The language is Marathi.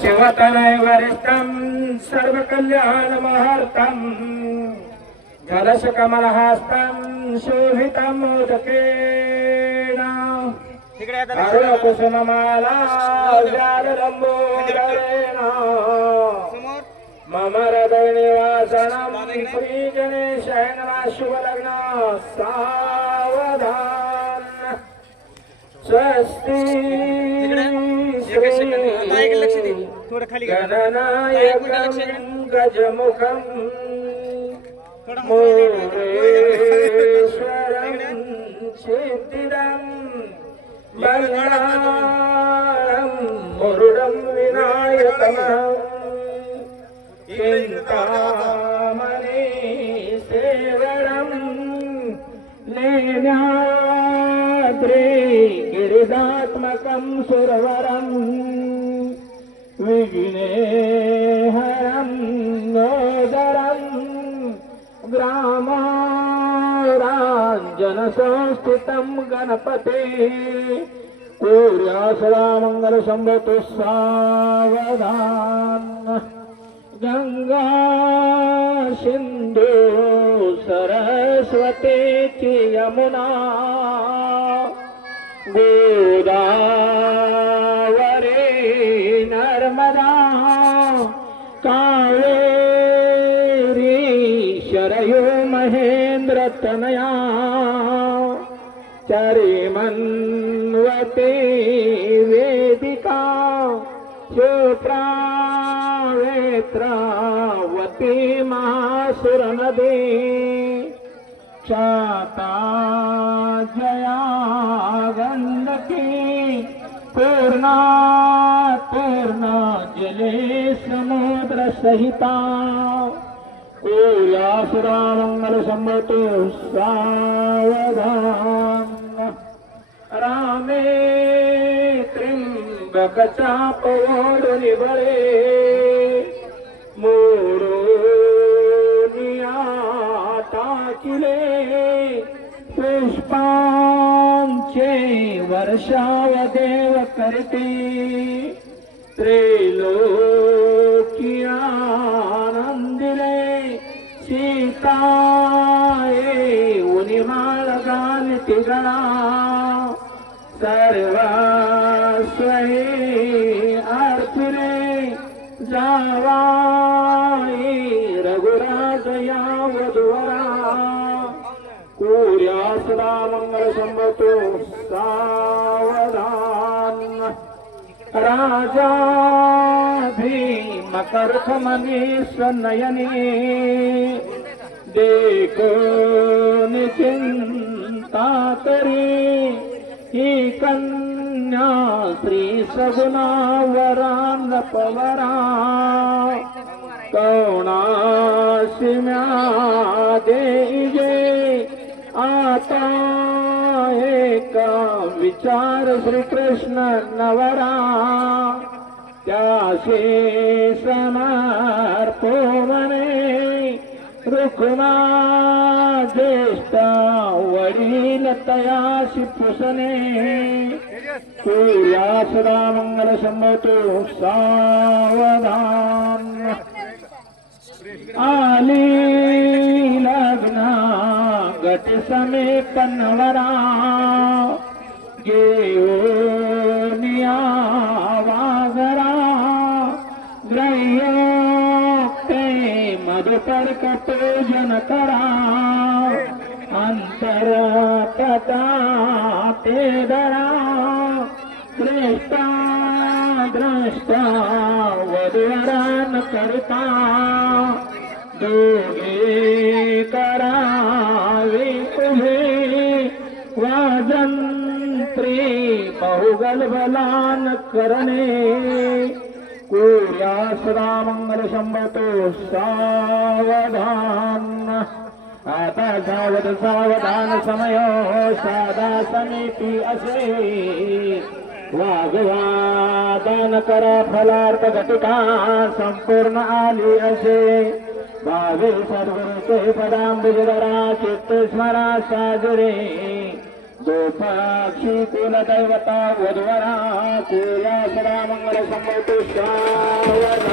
शिवतनय वरिष्ठं सर्वकल्याणमहर्तं जलशकमलहस्तं शोभितं मोदकेन अरुणकुसुममाला व्यालम्बोदरेण मम हृदयनिवासनं श्रीगणेशाय नमः शुभलग्न सावधान। स्वस्ति। కూడా ఖాళీ గజముఖం சித்திரம் பங்காரம் முருடம் விநாயகமம் தாமனே சேவரம் நேனாத்ரே கிரிதாத்மகம் சுரவரம் विघ्नेहरं नोदरं ग्रामाराञ्जनसंस्थितं गणपते कुर्या सदामङ्गलसम्भतु सावधान् गङ्गा सिन्धु सरस्वती च यमुना शरयो महेन्द्र तनया चरिमन्वती वेदिका क्षोत्रावेत्रावती महासुरनदी। क्षाता जया गण्डकी पूर्णा पूर्णा जले समुद्रसहिता सूर्यासुरामङ्गलसम्मतो सावधान रामे त्र्यम्बकचापवोरुनि बळे मोरोनिया टाकिले पुष्पांचे वर्षाव देव करते त्रैलोकियानंदिले सर्वस्वये अर्थिरे जावाई रघुराज या वधुवरा। सूर्यासदा मंगल संभतो सावधान। राजा भीमकर्कमनीश्वनयने देखो निचिंता तरी। ही कन्या श्री सगुणावरान पवरा कौणाशिम्या देजे आता एका विचार श्रीकृष्ण नवरा त्याशी समर्पो मने रुक्मा तयाशी तयाशी पुसणे सदा मंगल संभवतो सावधान। आली लग्ना गट समेत नवरा गेओनिया वागरा ग्रह्योक्ते मधुपर कपूजन करा अंतर ते दरा दृष्टा द्रष्टा वदन् कर्ता। दूरीकरा विपुहे वाजन्त्री बहुगलबलान् करणे। कुर्यासदा मङ्गलसम्बतो सावधान्न सावध सावधान समय साधा समिती असे। वागवादान करा फलार्थ घटिका संपूर्ण आली असे। भावे सर्वते पदांबुजरा चित्त स्मरा साजरे। गोपाक्षी कुलदैवता वधवरा कुला सदा मंगल संभवतो श्रावण